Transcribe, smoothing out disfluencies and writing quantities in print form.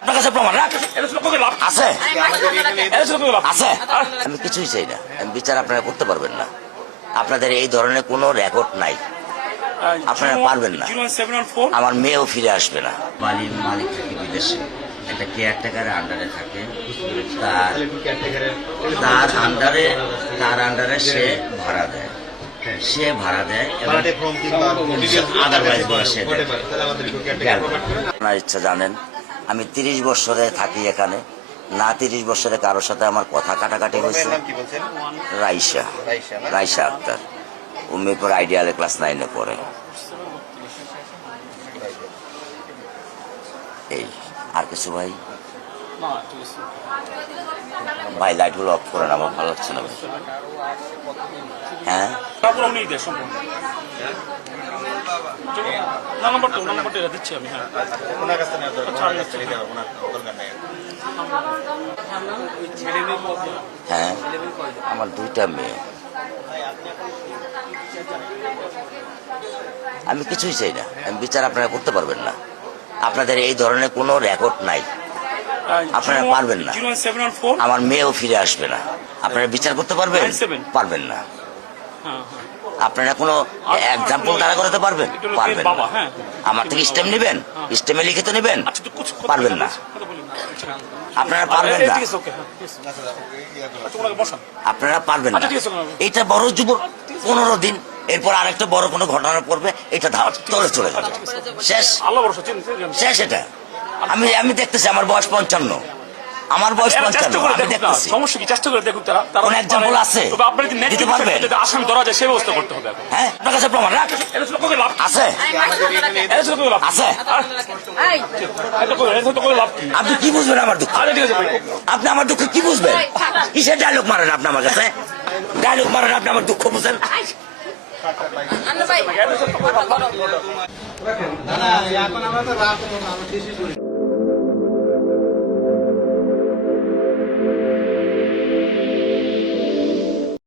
আপনার কাছে প্রমাণ আছে? আছে? আমি কিছুই চাই না, আমি বিচার আপনারা করতে পারবেন না। আপনাদের এই ধরনের কোনো রেকর্ড নাই, আপনারা পারবেন না। আমার মেয়েও ফিরে আসবে না। বাড়ির মালিক থাকে বিদেশে, একটা কেয়ারটেকারের আন্ডারে থাকে, তার আন্ডারে সে ভাড়া দেয়, আপনার ইচ্ছা জানেন, আমি 30 বছরে থাকি এখানে, না 30 বছরে কারোর সাথে আমার কথা কাটাকাটি হয়েছে। রাইসা আক্তার, ও মেয়েপুর আইডিয়ালে ক্লাস 9-এ পড়ে। এই আর কিছু ভাই? ভাই লাইটগুলো অফ করেন, আমার ভালো লাগছে না ভাই। হ্যাঁ হ্যাঁ, আমার 2টা মেয়ে। আমি কিছুই চাই না, আমি বিচার আপনারা করতে পারবেন না। আপনাদের এই ধরনের কোনো রেকর্ড নাই, আপনারা পারবেন না। আমার মেয়েও ফিরে আসবে না। আপনারা বিচার করতে পারবেন? পারবেন না। আপনারা কোনো এক্সাম্পল দ্বারা করাতে পারবেন? পারবেন না। আমার থেকে স্টেম নেবেন, স্টেমে লিখিত নেবেন? পারবেন না। আপনারা পারবেন না, আপনারা পারবেন না। এটা বড় যুব 15 দিন, এরপর আরেকটা বড় কোনো ঘটনা পড়বে, এটা তলে চলে যাবে, শেষ শেষ। এটা আমি দেখতেছি, আমার বয়স 55, আমার বয়স 55, আমি দেখতেছি। সমস্যা কি? চেষ্টা করে দেখুন তারা কোন এক্সাম্পল আছে দিতে পারবেন? আসামি ধরা যায় সেই ব্যবস্থা করতে হবে। হ্যাঁ, আপনার কাছে প্রমাণ আছে? আছে? আপনি কি বুঝবেন আমার দুঃখ? আপনি আমার দুঃখ কি বুঝবেন? কিসের ডায়লগ মারেন আপনি আমার কাছে? ডায়লগ মারেন আপনি আমার দুঃখ বুঝেন? এখন আমরা তো রাত